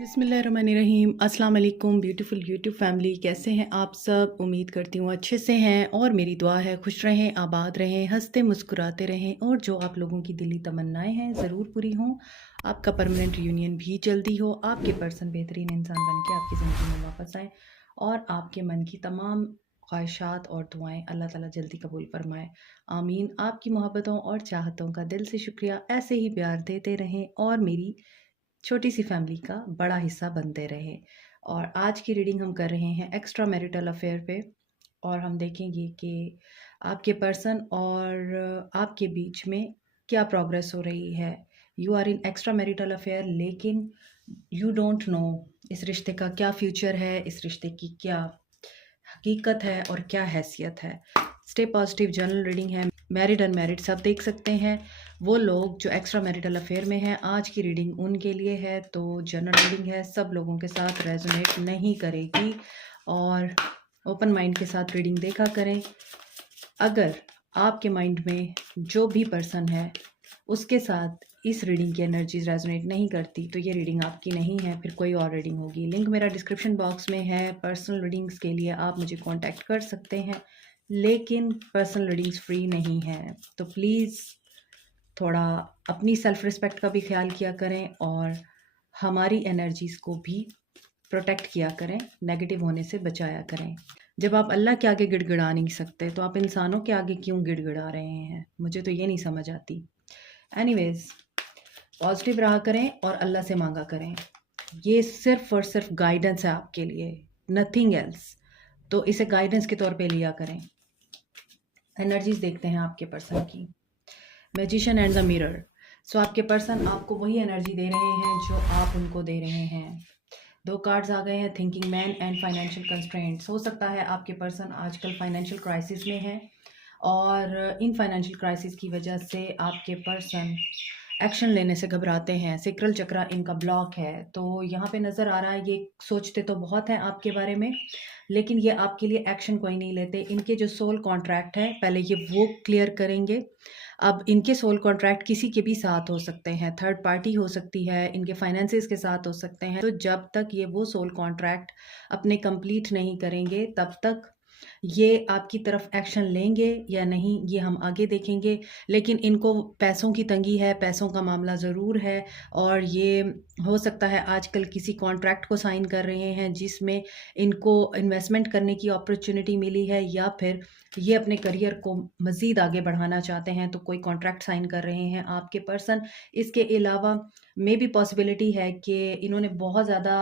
बिस्मिल्लाहिर्रहमानिर्रहीम। अस्सलाम वालेकुम ब्यूटीफुल यूट्यूब फैमिली, कैसे हैं आप सब? उम्मीद करती हूँ अच्छे से हैं और मेरी दुआ है खुश रहें, आबाद रहें, हंसते मुस्कुराते रहें और जो आप लोगों की दिली तमन्नाएं हैं ज़रूर पूरी हों। आपका परमानेंट यूनियन भी जल्दी हो, आपके पर्सन बेहतरीन इंसान बन के आपकी ज़िंदगी में वापस आए और आपके मन की तमाम ख्वाहिशात और दुआएं अल्लाह ताला जल्दी कबूल फरमाए। आमीन। आपकी मोहब्बतों और चाहतों का दिल से शुक्रिया। ऐसे ही प्यार देते रहें और मेरी छोटी सी फैमिली का बड़ा हिस्सा बनते रहे। और आज की रीडिंग हम कर रहे हैं एक्स्ट्रा मैरिटल अफेयर पे और हम देखेंगे कि आपके पर्सन और आपके बीच में क्या प्रोग्रेस हो रही है। You are in extra marital affair, लेकिन यू डोंट नो इस रिश्ते का क्या फ्यूचर है, इस रिश्ते की क्या हकीकत है और क्या हैसियत है। स्टे पॉजिटिव जनरल रीडिंग है, मैरिड अनमैरिड सब देख सकते हैं। वो लोग जो एक्स्ट्रा मैरिटल अफेयर में हैं, आज की रीडिंग उनके लिए है। तो जनरल रीडिंग है, सब लोगों के साथ रेजोनेट नहीं करेगी और ओपन माइंड के साथ रीडिंग देखा करें। अगर आपके माइंड में जो भी पर्सन है उसके साथ इस रीडिंग की एनर्जीज रेजोनेट नहीं करती तो ये रीडिंग आपकी नहीं है, फिर कोई और रीडिंग होगी। लिंक मेरा डिस्क्रिप्शन बॉक्स में है। पर्सनल रीडिंग्स के लिए आप मुझे कांटेक्ट कर सकते हैं, लेकिन पर्सनल रीडिंग्स फ्री नहीं है। तो प्लीज़ थोड़ा अपनी सेल्फ रिस्पेक्ट का भी ख्याल किया करें और हमारी एनर्जीज़ को भी प्रोटेक्ट किया करें, नेगेटिव होने से बचाया करें। जब आप अल्लाह के आगे गिड़गिड़ा नहीं सकते तो आप इंसानों के आगे क्यों गिड़गिड़ा रहे हैं? मुझे तो ये नहीं समझ आती। एनीवेज, पॉजिटिव रहा करें और अल्लाह से मांगा करें। ये सिर्फ और सिर्फ गाइडेंस है आपके लिए, नथिंग एल्स। तो इसे गाइडेंस के तौर पे लिया करें। एनर्जीज देखते हैं आपके पर्सन की। Magician and the mirror. So आपके पर्सन आपको वही एनर्जी दे रहे हैं जो आप उनको दे रहे हैं। दो कार्ड्स आ गए हैं, thinking man and financial constraints. हो सकता है आपके पर्सन आजकल फाइनेंशियल क्राइसिस में है और इन फाइनेंशियल क्राइसिस की वजह से आपके पर्सन एक्शन लेने से घबराते हैं। सेक्रल चक्रा इनका ब्लॉक है। तो यहाँ पे नज़र आ रहा है ये सोचते तो बहुत हैं आपके बारे में, लेकिन ये आपके लिए एक्शन कोई नहीं लेते। इनके जो सोल कॉन्ट्रैक्ट है पहले ये वो क्लियर करेंगे। अब इनके सोल कॉन्ट्रैक्ट किसी के भी साथ हो सकते हैं, थर्ड पार्टी हो सकती है, इनके फाइनेंसेस के साथ हो सकते हैं। तो जब तक ये वो सोल कॉन्ट्रैक्ट अपने कंप्लीट नहीं करेंगे तब तक ये आपकी तरफ एक्शन लेंगे या नहीं ये हम आगे देखेंगे। लेकिन इनको पैसों की तंगी है, पैसों का मामला ज़रूर है और ये हो सकता है आजकल किसी कॉन्ट्रैक्ट को साइन कर रहे हैं जिसमें इनको इन्वेस्टमेंट करने की अपॉर्चुनिटी मिली है, या फिर ये अपने करियर को मज़ीद आगे बढ़ाना चाहते हैं तो कोई कॉन्ट्रैक्ट साइन कर रहे हैं आपके पर्सन। इसके अलावा मे भी पॉसिबिलिटी है कि इन्होंने बहुत ज़्यादा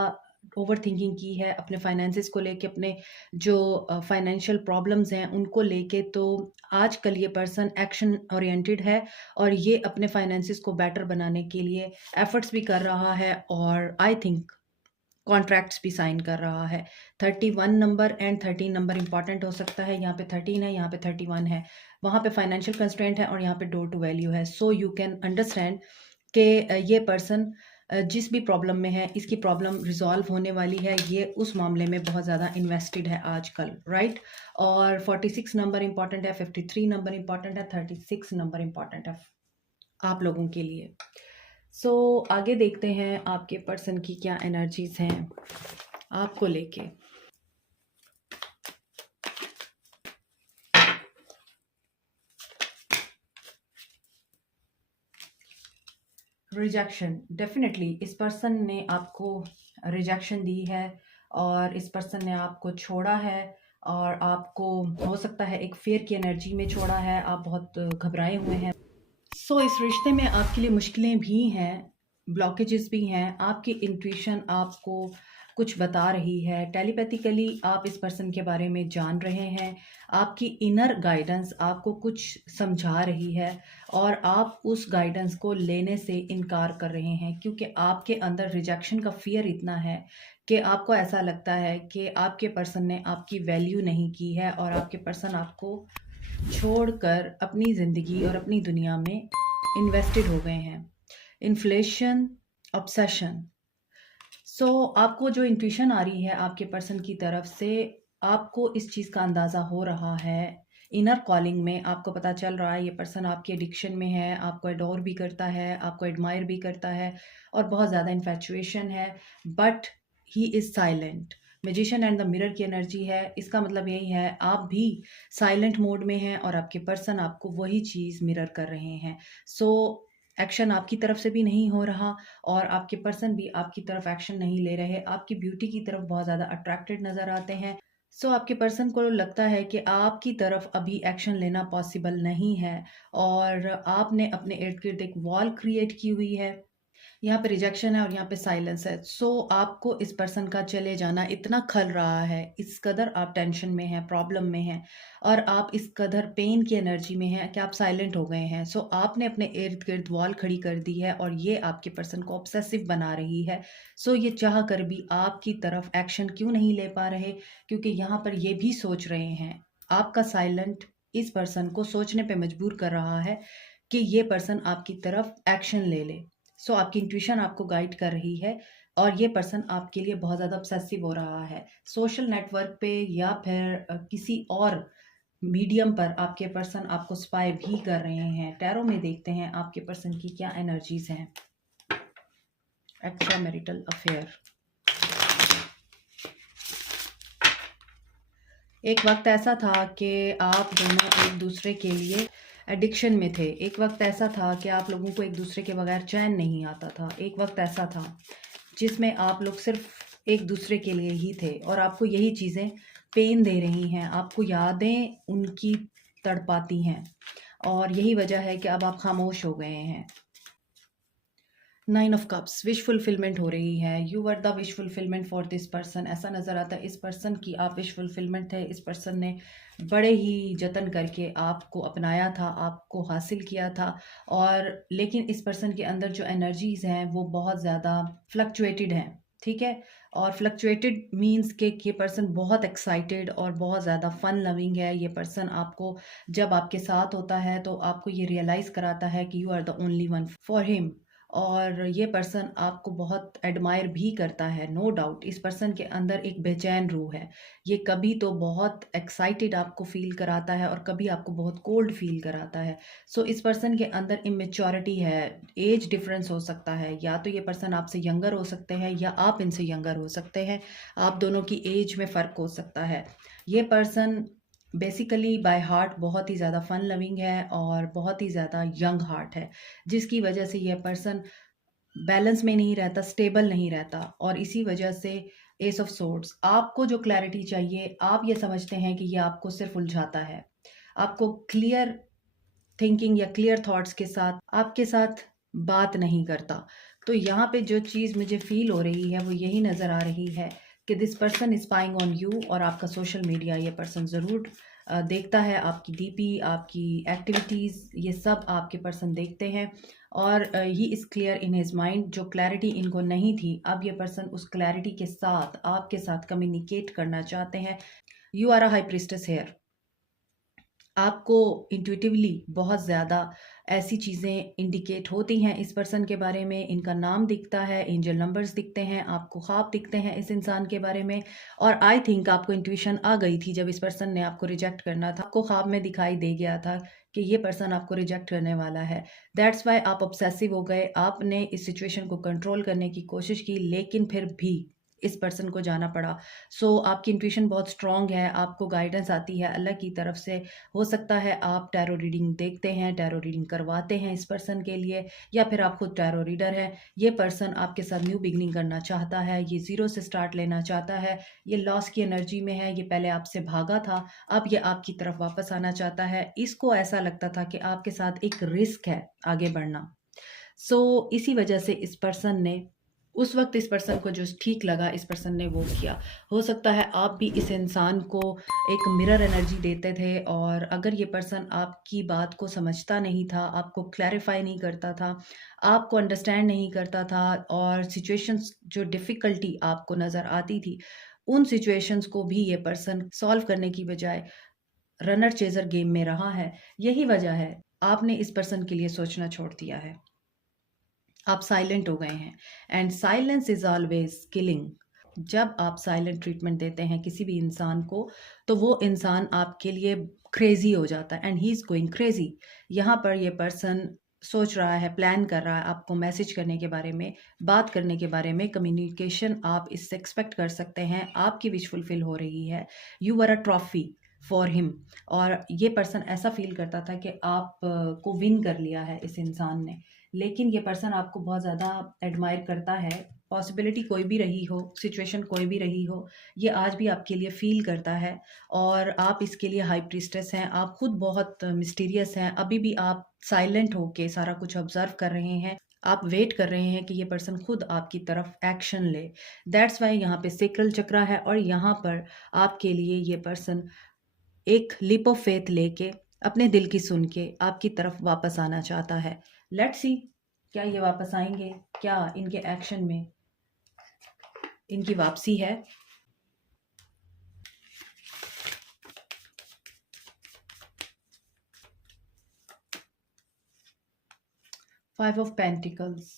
ओवर थिंकिंग की है अपने फाइनेंसेस को लेके, अपने जो फाइनेंशियल प्रॉब्लम्स हैं उनको लेके। तो आजकल ये पर्सन एक्शन ओरिएंटेड है और ये अपने फाइनेंसेस को बेटर बनाने के लिए एफर्ट्स भी कर रहा है और आई थिंक कॉन्ट्रैक्ट्स भी साइन कर रहा है। 31 नंबर एंड 13 नंबर इंपॉर्टेंट हो सकता है। यहाँ पे 13 है, यहाँ पे 31 है, वहाँ पे फाइनेंशियल कंस्ट्रेंट है और यहाँ पे डोर टू वैल्यू है। सो यू कैन अंडरस्टैंड कि ये पर्सन जिस भी प्रॉब्लम में है इसकी प्रॉब्लम रिजॉल्व होने वाली है। ये उस मामले में बहुत ज़्यादा इन्वेस्टेड है आजकल, राइट। और 46 नंबर इंपॉर्टेंट है, 53 नंबर इंपॉर्टेंट है, 36 नंबर इंपॉर्टेंट है आप लोगों के लिए। सो आगे देखते हैं आपके पर्सन की क्या एनर्जीज हैं आपको लेके। रिजेक्शन, डेफिनेटली इस पर्सन ने आपको रिजेक्शन दी है और इस पर्सन ने आपको छोड़ा है और आपको हो सकता है एक फेयर की एनर्जी में छोड़ा है। आप बहुत घबराए हुए हैं। सो इस रिश्ते में आपके लिए मुश्किलें भी हैं, ब्लॉकेजेस भी हैं। आपकी इंट्यूशन आपको कुछ बता रही है, टेलीपैथिकली आप इस पर्सन के बारे में जान रहे हैं। आपकी इनर गाइडेंस आपको कुछ समझा रही है और आप उस गाइडेंस को लेने से इनकार कर रहे हैं क्योंकि आपके अंदर रिजेक्शन का फियर इतना है कि आपको ऐसा लगता है कि आपके पर्सन ने आपकी वैल्यू नहीं की है और आपके पर्सन आपको छोड़कर अपनी ज़िंदगी और अपनी दुनिया में इन्वेस्टेड हो गए हैं। Inflation, obsession. सो आपको जो इंट्यूशन आ रही है आपके पर्सन की तरफ से, आपको इस चीज़ का अंदाज़ा हो रहा है इनर कॉलिंग में आपको पता चल रहा है ये पर्सन आपकी एडिक्शन में है, आपको एडोर भी करता है, आपको एडमायर भी करता है और बहुत ज़्यादा इन्फैचुएशन है, but he is silent. Magician and the mirror की एनर्जी है, इसका मतलब यही है आप भी साइलेंट मोड में हैं और आपके पर्सन आपको वही चीज़ मिरर कर रहे हैं। सो एक्शन आपकी तरफ से भी नहीं हो रहा और आपके पर्सन भी आपकी तरफ एक्शन नहीं ले रहे, आपकी ब्यूटी की तरफ बहुत ज़्यादा अट्रैक्टेड नज़र आते हैं। सो आपके पर्सन को लगता है कि आपकी तरफ अभी एक्शन लेना पॉसिबल नहीं है और आपने अपने इर्द गिर्द एक वॉल क्रिएट की हुई है। यहाँ पे रिजेक्शन है और यहाँ पे साइलेंस है। सो आपको इस पर्सन का चले जाना इतना खल रहा है, इस कदर आप टेंशन में हैं, प्रॉब्लम में हैं और आप इस कदर पेन की एनर्जी में हैं कि आप साइलेंट हो गए हैं। सो आपने अपने इर्द गिर्द वॉल खड़ी कर दी है और ये आपके पर्सन को ऑब्सेसिव बना रही है। सो ये चाह कर भी आपकी तरफ एक्शन क्यों नहीं ले पा रहे, क्योंकि यहाँ पर ये भी सोच रहे हैं। आपका साइलेंट इस पर्सन को सोचने पे मजबूर कर रहा है कि ये पर्सन आपकी तरफ एक्शन ले ले। सो आपकी इंट्यूशन आपको गाइड कर रही है और ये पर्सन आपके लिए बहुत ज़्यादा ऑब्सेसिव हो रहा है। सोशल नेटवर्क पे या फिर किसी और मीडियम पर आपके पर्सन आपको स्पाई भी कर रहे हैं। टैरो में देखते हैं आपके पर्सन की क्या एनर्जीज हैं। Extra marital affair. एक वक्त ऐसा था कि आप दोनों एक दूसरे के लिए एडिक्शन में थे। एक वक्त ऐसा था कि आप लोगों को एक दूसरे के बगैर चैन नहीं आता था। एक वक्त ऐसा था जिसमें आप लोग सिर्फ एक दूसरे के लिए ही थे और आपको यही चीज़ें पेन दे रही हैं, आपको यादें उनकी तड़पाती हैं और यही वजह है कि अब आप खामोश हो गए हैं। 9 ऑफ कप्स, विश फुलफिलमेंट हो रही है। You were the wish fulfilment for this person. ऐसा नज़र आता है इस पर्सन की आप विश फुलफिलमेंट थे। इस पर्सन ने बड़े ही जतन करके आपको अपनाया था, आपको हासिल किया था और लेकिन इस पर्सन के अंदर जो एनर्जीज हैं वो बहुत ज़्यादा फ्लक्चुएटेड हैं। ठीक है, और फ्लक्चुएटेड मीन्स के ये पर्सन बहुत एक्साइटेड और बहुत ज़्यादा फन लविंग है। ये पर्सन आपको जब आपके साथ होता है तो आपको ये रियलाइज़ कराता है कि you are the only one for him और ये पर्सन आपको बहुत एडमायर भी करता है। नो डाउट इस पर्सन के अंदर एक बेचैन रूह है। ये कभी तो बहुत एक्साइटेड आपको फील कराता है और कभी आपको बहुत कोल्ड फील कराता है। सो इस पर्सन के अंदर इमेच्योरिटी है, एज डिफरेंस हो सकता है। या तो ये पर्सन आपसे यंगर हो सकते हैं या आप इनसे यंगर हो सकते हैं। आप दोनों की एज में फ़र्क हो सकता है। ये पर्सन बेसिकली बाय हार्ट बहुत ही ज़्यादा फन लविंग है और बहुत ही ज़्यादा यंग हार्ट है, जिसकी वजह से यह पर्सन बैलेंस में नहीं रहता, स्टेबल नहीं रहता और इसी वजह से एस ऑफ सोर्ड्स। आपको जो क्लैरिटी चाहिए, आप ये समझते हैं कि ये आपको सिर्फ उलझाता है। आपको क्लियर थिंकिंग या क्लियर थॉट्स के साथ आपके साथ बात नहीं करता। तो यहाँ पे जो चीज़ मुझे फील हो रही है वो यही नज़र आ रही है कि this person is spying on you और आपका सोशल मीडिया ये पर्सन ज़रूर देखता है। आपकी डीपी, आपकी एक्टिविटीज़, ये सब आपके पर्सन देखते हैं और he is clear in his mind. जो क्लैरिटी इनको नहीं थी, अब ये पर्सन उस क्लैरिटी के साथ आपके साथ कम्युनिकेट करना चाहते हैं। You are a high priestess here. आपको इंट्यूटिवली बहुत ज़्यादा ऐसी चीज़ें इंडिकेट होती हैं इस पर्सन के बारे में। इनका नाम दिखता है, एंजल नंबर्स दिखते हैं, आपको ख्वाब दिखते हैं इस इंसान के बारे में और आई थिंक आपको इंट्यूशन आ गई थी जब इस पर्सन ने आपको रिजेक्ट करना था। आपको ख्वाब में दिखाई दे गया था कि ये पर्सन आपको रिजेक्ट करने वाला है। दैट्स वाई आप ऑब्सेसिव हो गए। आपने इस सिचुएशन को कंट्रोल करने की कोशिश की लेकिन फिर भी इस पर्सन को जाना पड़ा। सो आपकी इंट्यूशन बहुत स्ट्रांग है, आपको गाइडेंस आती है अल्लाह की तरफ से। हो सकता है आप टैरो रीडिंग देखते हैं, टैरो रीडिंग करवाते हैं इस पर्सन के लिए या फिर आप खुद टैरो रीडर हैं। ये पर्सन आपके साथ न्यू बिगनिंग करना चाहता है, ये ज़ीरो से स्टार्ट लेना चाहता है। ये लॉस की एनर्जी में है, ये पहले आपसे भागा था, अब ये आपकी तरफ वापस आना चाहता है। इसको ऐसा लगता था कि आपके साथ एक रिस्क है आगे बढ़ना। सो इसी वजह से इस पर्सन ने उस वक्त इस पर्सन को जो ठीक लगा इस पर्सन ने वो किया। हो सकता है आप भी इस इंसान को एक मिरर एनर्जी देते थे और अगर ये पर्सन आपकी बात को समझता नहीं था, आपको क्लैरिफाई नहीं करता था, आपको अंडरस्टैंड नहीं करता था और सिचुएशंस जो डिफ़िकल्टी आपको नज़र आती थी, उन सिचुएशंस को भी ये पर्सन सॉल्व करने की बजाय रनर चेज़र गेम में रहा है। यही वजह है आपने इस पर्सन के लिए सोचना छोड़ दिया है। आप साइलेंट हो गए हैं and silence is always killing. जब आप साइलेंट ट्रीटमेंट देते हैं किसी भी इंसान को तो वो इंसान आपके लिए क्रेजी हो जाता है and he is going crazy. यहाँ पर ये पर्सन सोच रहा है, प्लान कर रहा है आपको मैसेज करने के बारे में, बात करने के बारे में, कम्युनिकेशन आप इससे एक्सपेक्ट कर सकते हैं, आपकी विश फुलफिल हो रही है। You were a trophy for him, और ये पर्सन ऐसा फील करता था कि आप को विन कर लिया है इस इंसान ने, लेकिन ये पर्सन आपको बहुत ज़्यादा एडमायर करता है। पॉसिबिलिटी कोई भी रही हो, सिचुएशन कोई भी रही हो, ये आज भी आपके लिए फील करता है और आप इसके लिए हाई प्रीस्टेस हैं। आप खुद बहुत मिस्टीरियस हैं, अभी भी आप साइलेंट होके सारा कुछ ऑब्जर्व कर रहे हैं। आप वेट कर रहे हैं कि ये पर्सन खुद आपकी तरफ एक्शन ले। दैट्स वाई यहाँ पे सेक्रल चक्रा है और यहाँ पर आपके लिए ये पर्सन एक लीप ऑफ फेथ लेके, अपने दिल की सुन के आपकी तरफ वापस आना चाहता है। लेट्स सी, क्या ये वापस आएंगे? क्या इनके एक्शन में इनकी वापसी है? 5 of pentacles.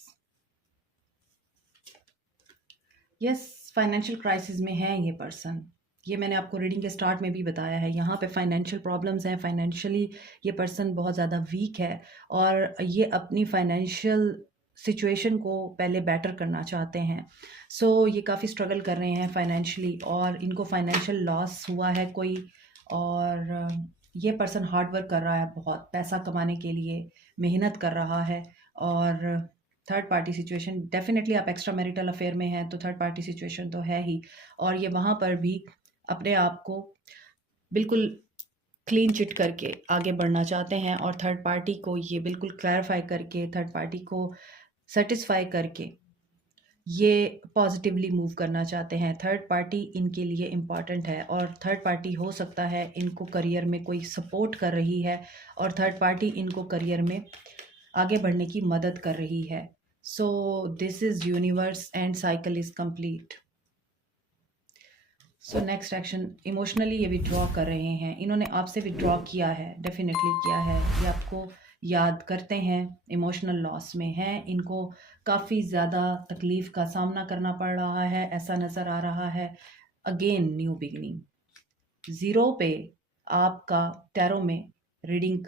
Yes, financial crisis में है ये पर्सन। ये मैंने आपको रीडिंग के स्टार्ट में भी बताया है। यहाँ पे फाइनेंशियल प्रॉब्लम्स हैं, फाइनेंशियली ये पर्सन बहुत ज़्यादा वीक है और ये अपनी फाइनेंशियल सिचुएशन को पहले बेटर करना चाहते हैं। सो ये काफ़ी स्ट्रगल कर रहे हैं फाइनेंशियली और इनको फाइनेंशियल लॉस हुआ है कोई, और ये पर्सन हार्ड वर्क कर रहा है, बहुत पैसा कमाने के लिए मेहनत कर रहा है। और थर्ड पार्टी सिचुएशन, डेफिनेटली आप एक्स्ट्रा मैरिटल अफेयर में हैं तो थर्ड पार्टी सिचुएशन तो है ही, और ये वहाँ पर भी अपने आप को बिल्कुल क्लीन चिट करके आगे बढ़ना चाहते हैं और थर्ड पार्टी को ये बिल्कुल क्लैरिफाई करके, थर्ड पार्टी को सेटिस्फाई करके ये पॉजिटिवली मूव करना चाहते हैं। थर्ड पार्टी इनके लिए इम्पॉर्टेंट है और थर्ड पार्टी हो सकता है इनको करियर में कोई सपोर्ट कर रही है और थर्ड पार्टी इनको करियर में आगे बढ़ने की मदद कर रही है। So this is universe and cycle is complete. So next action, emotionally ये विड्रॉ कर रहे हैं, इन्होंने आपसे विड्रॉ किया है, डेफिनेटली किया है। ये आपको याद करते हैं, इमोशनल लॉस में हैं, इनको काफ़ी ज़्यादा तकलीफ़ का सामना करना पड़ रहा है, ऐसा नज़र आ रहा है। अगेन न्यू बिगनिंग, ज़ीरो पे आपका टैरो में रीडिंग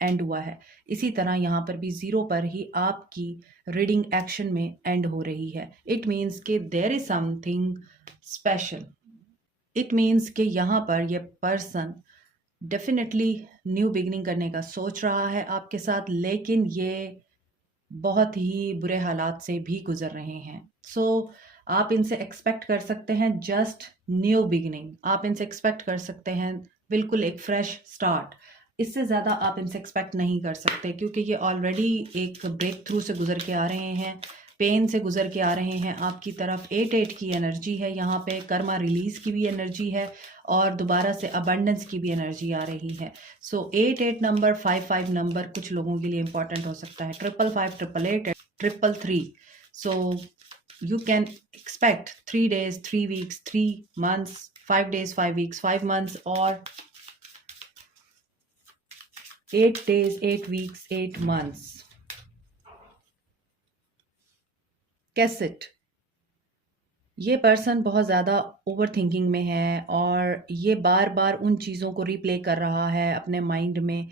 एंड हुआ है, इसी तरह यहाँ पर भी ज़ीरो पर ही आपकी रीडिंग एक्शन में एंड हो रही है। इट मीन्स कि there is something special. It means कि यहाँ पर ये पर्सन डेफिनेटली न्यू बिगनिंग करने का सोच रहा है आपके साथ, लेकिन ये बहुत ही बुरे हालात से भी गुजर रहे हैं। सो आप इनसे एक्सपेक्ट कर सकते हैं जस्ट न्यू बिगिनिंग, आप इनसे एक्सपेक्ट कर सकते हैं बिल्कुल एक फ्रेश स्टार्ट। इससे ज़्यादा आप इनसे एक्सपेक्ट नहीं कर सकते क्योंकि ये ऑलरेडी एक ब्रेक थ्रू से गुजर के आ रहे हैं, पेन से गुजर के आ रहे हैं आपकी तरफ। 8-8 की एनर्जी है यहाँ पे, कर्मा रिलीज की भी एनर्जी है और दोबारा से अबंडेंस की भी एनर्जी आ रही है। सो 8-8 नंबर, 5-5 नंबर कुछ लोगों के लिए इंपॉर्टेंट हो सकता है, 555, 888, 333। सो you can expect 3 days, 3 weeks, 3 months, 5 days, 5 weeks, 5 months, or 8 days, 8 weeks, 8 months. Guess it. ये पर्सन बहुत ज़्यादा ओवर थिंकिंग में है और ये बार बार उन चीज़ों को रिप्ले कर रहा है अपने माइंड में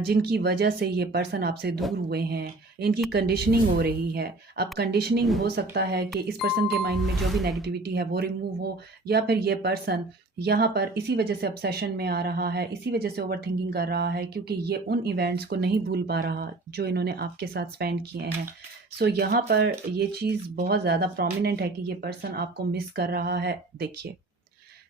जिनकी वजह से ये पर्सन आपसे दूर हुए हैं, इनकी कंडीशनिंग हो रही है। अब कंडीशनिंग हो सकता है कि इस पर्सन के माइंड में जो भी नेगेटिविटी है वो रिमूव हो, या फिर ये पर्सन यहाँ पर इसी वजह से ऑब्सेशन में आ रहा है, इसी वजह से ओवर थिंकिंग कर रहा है क्योंकि ये उन इवेंट्स को नहीं भूल पा रहा जो इन्होंने आपके साथ स्पेंड किए हैं। सो यहाँ पर ये चीज़ बहुत ज़्यादा प्रोमिनेंट है कि ये पर्सन आपको मिस कर रहा है। देखिए,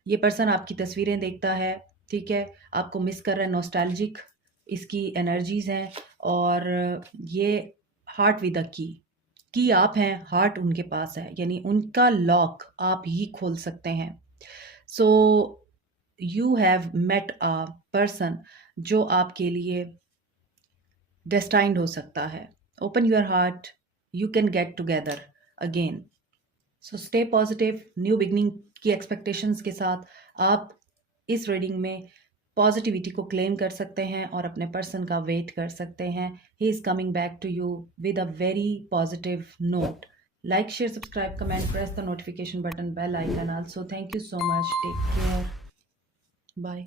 ये पर्सन आपकी तस्वीरें देखता है, ठीक है, आपको मिस कर रहा है, नॉस्टैल्जिक इसकी एनर्जीज़ हैं, और ये हार्ट विद अ की आप हैं, हार्ट उनके पास है, यानी उनका लॉक आप ही खोल सकते हैं। So you have met a person जो आपके लिए डेस्टाइंड हो सकता है। Open your heart, you can get together again. So stay positive, new beginning की एक्सपेक्टेशंस के साथ आप इस रीडिंग में पॉजिटिविटी को क्लेम कर सकते हैं और अपने पर्सन का वेट कर सकते हैं। He is coming back to you with a very positive note. Like, share, subscribe, comment, press the notification button, bell icon also. Thank you so much, take care, bye.